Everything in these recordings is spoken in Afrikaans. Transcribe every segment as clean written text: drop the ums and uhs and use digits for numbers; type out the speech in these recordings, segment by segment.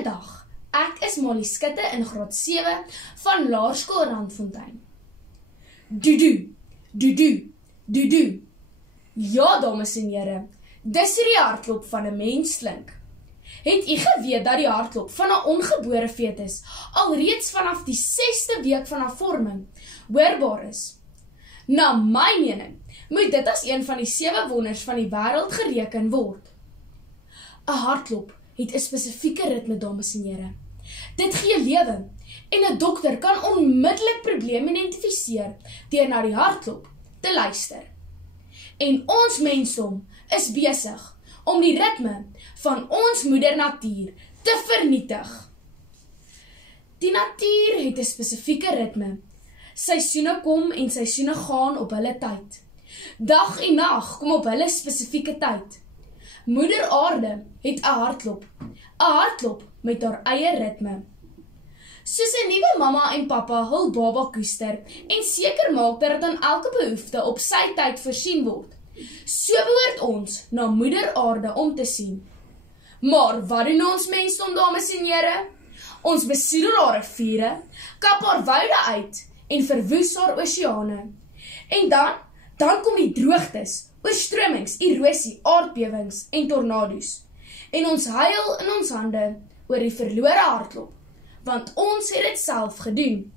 Goeiedag, ek is Molly Skutte in graad 7 van Laerskool Randfontein. Doedoe, doedoe, doedoe. Ja, dames en here, dis die hartklop van 'n mens klink. Het u geweet dat die hartklop van 'n ongebore fetus alreeds vanaf die 6de week van haar vorming hoorbaar is? Na my mening moet dit as een van die 7 wonders van die wêreld gereken word. 'n Hartklop het 'n spesifieke ritme, dames en here. Dit gee lewe en 'n dokter kan onmiddellik probleme identifiseer deur na die hartklop te luister. En ons mensdom is besig om die ritme van ons moeder natuur te vernietig. Die natuur het 'n spesifieke ritme. Seisoene kom en seisoene gaan op hulle tyd. Dag en nag kom op hulle spesifieke tyd. Moeder Aarde het 'n hartklop met haar eie ritme. Soos 'n nuwe mamma en pappa hul baba koester en seker maak dat dit aan elke behoefte op sy tyd voorsien word, so behoort ons na Moeder Aarde om te sien. Maar wat doen ons mensdom, dames en here? Ons besoedel haar riviere, kap haar woude uit en verwoes haar oseane. En dan kom die droogtes, oorstromings, erosie, aardbewings en tornado's. En ons huil in ons hande oor die verlore hartklop, want ons het dit self gedoen.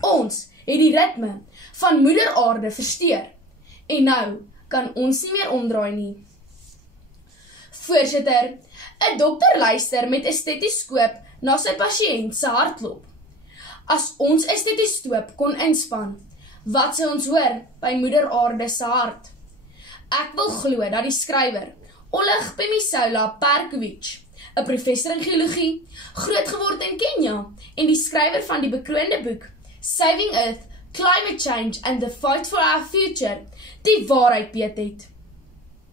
Ons het die ritme van Moeder Aarde versteur, en nou kan ons nie meer omdraai nie. Voorsitter, 'n dokter luister met 'n stetoskoop na sy pasiënt se hartklop. As ons 'n stetoskoop kon inspan, wat sou ons hoor by Moeder Aarde se hart? Ek wil glo dat die skrywer, Oleg Phemisola Perkovic, 'n professor in geologie, grootgeword in Kenia, en die skrywer van die bekroonde boek Saving Earth, Climate Change and the Fight for Our Future, die waarheid weet het.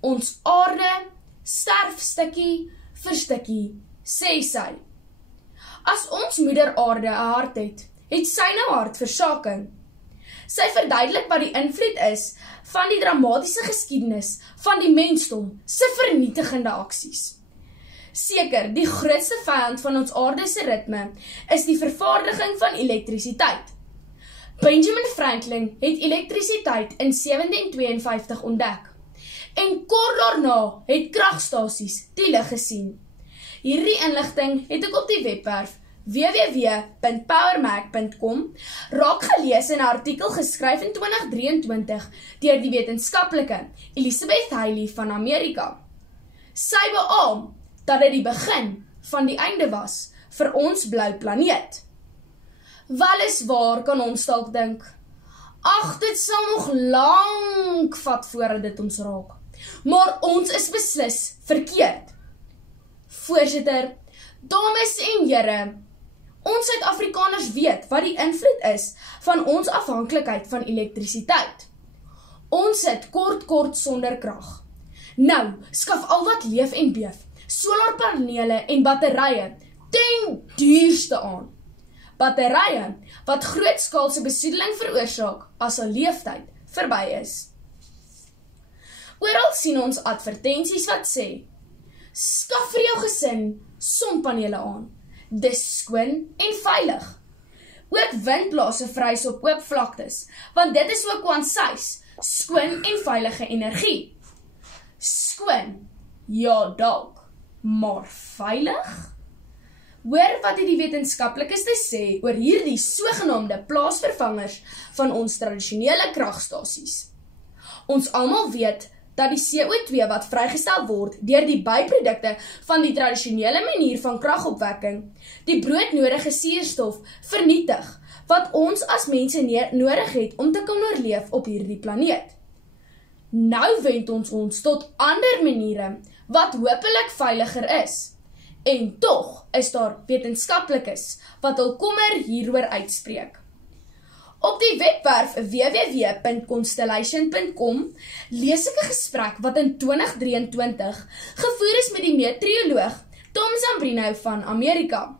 Ons aarde sterf stukkie vir stukkie, sê sy. As ons Moeder Aarde 'n hart het sy nou hartversaking. Sy verduidelik wat die invloed is van die dramatiese geskiedenis van die mensdom se vernietigende aksies. Seker, die grootste vyand van ons aarde se ritme is die vervaardiging van elektrisiteit. Benjamin Franklin het elektrisiteit in 1752 ontdek. En kort daarna het kragstasies die lig gesien. Hierdie inligting het ek op die webwerf www.powermac.com raak gelees in 'n artikel geskryf in 2023 deur die wetenskaplike Elizabeth Haley van Amerika. Sy beamoen dat dit die begin van die einde was vir ons blou planeet. Weliswaar kan ons dalk dink, ag, dit sal nog lank vat voordat dit ons raak, maar ons is beslis verkeerd. Voorsitter, dames en here, ons Suid-Afrikaners weet wat die invloed is van ons afhanklikheid van elektrisiteit. Ons sit kort sonder krag. Nou, skaf al wat leef en beef, solarpanele en batterye ten duurste aan. Batterye wat grootskaalse besoedeling veroorsaak as 'n leeftyd verby is. Oral sien ons advertensies wat sê, skaf vir jou gesin sonpanele aan. Dis skoon en veilig. Ook windblase vrys op oop vlaktes, want dit is ook kwansys, skoon en veilige energie. Skoon, ja dalk, maar veilig? Hoor wat het die wetenskaplikes te sê oor hierdie sogenaamde plaasvervangers van ons tradisionele kragstasies. Ons almal weet dat die CO2 wat vrygestel word deur die byprodukte van die tradisionele manier van kragopwekking, die broodnodige suurstof vernietig, wat ons as mense nodig het om te kan oorleef op hierdie planeet. Nou wend ons tot ander maniere, wat hopelik veiliger is. En tog is daar wetenskaplikes wat hul kommer hieroor uitspreek. Op die webwerf www.constellation.com lees ek 'n gesprek wat in 2023 gevoer is met die meteoroloog Tom Zambrino van Amerika.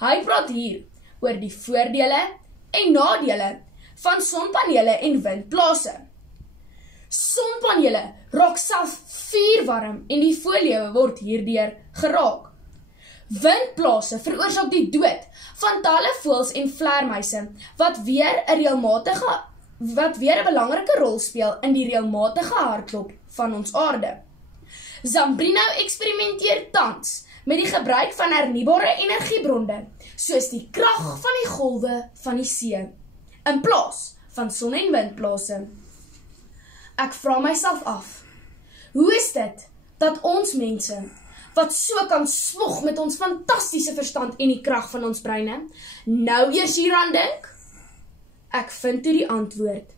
Hy praat hier oor die voordele en nadele van sonpanele en windplase. Sonpanele raak self vuurwarm en die voorlewe word hierdeur geraak. Windblase veroorsaak die dood van talle voëls en vleermuise, wat weer 'n belangrike rol speel in die reëlmatige hartklop van ons aarde. Zambrino eksperimenteer tans met die gebruik van hernubare energiebronne, soos die krag van die golwe van die see, in plaas van son- en windblase. Ek vra myself af, hoe is dit dat ons mense, wat so kan smog met ons fantastiese verstand en die krag van ons breine, nou eers hieraan dink? Ek vind toe die antwoord.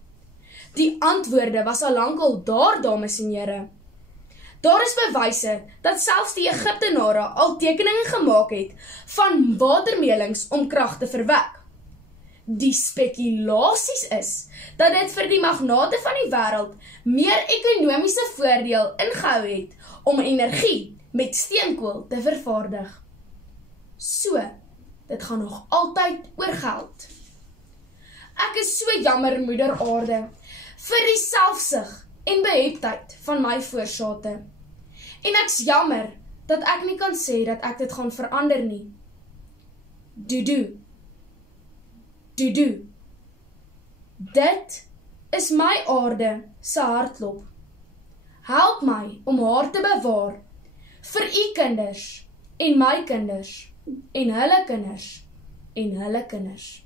Die antwoorde was al lankal daar, dames en here. Daar is bewyse dat selfs die Egiptenare al tekeninge gemaak het van watermeulings om krag te verwek. Die spekulasies is dat dit vir die magnate van die wêreld meer ekonomiese voordeel ingehou het om energie met steenkool te vervaardig. So, dit gaan nog altyd oor geld. Ek is so jammer, moeder aarde, vir die selfsug en beheptheid van my voorsate. En ek's jammer dat ek nie kan sê dat ek dit gaan verander nie. Dudu. Dudu. Dit is my aarde se hartklop. Help my om haar te bewaar vir u kinders en my kinders en hulle kinders en hulle kinders.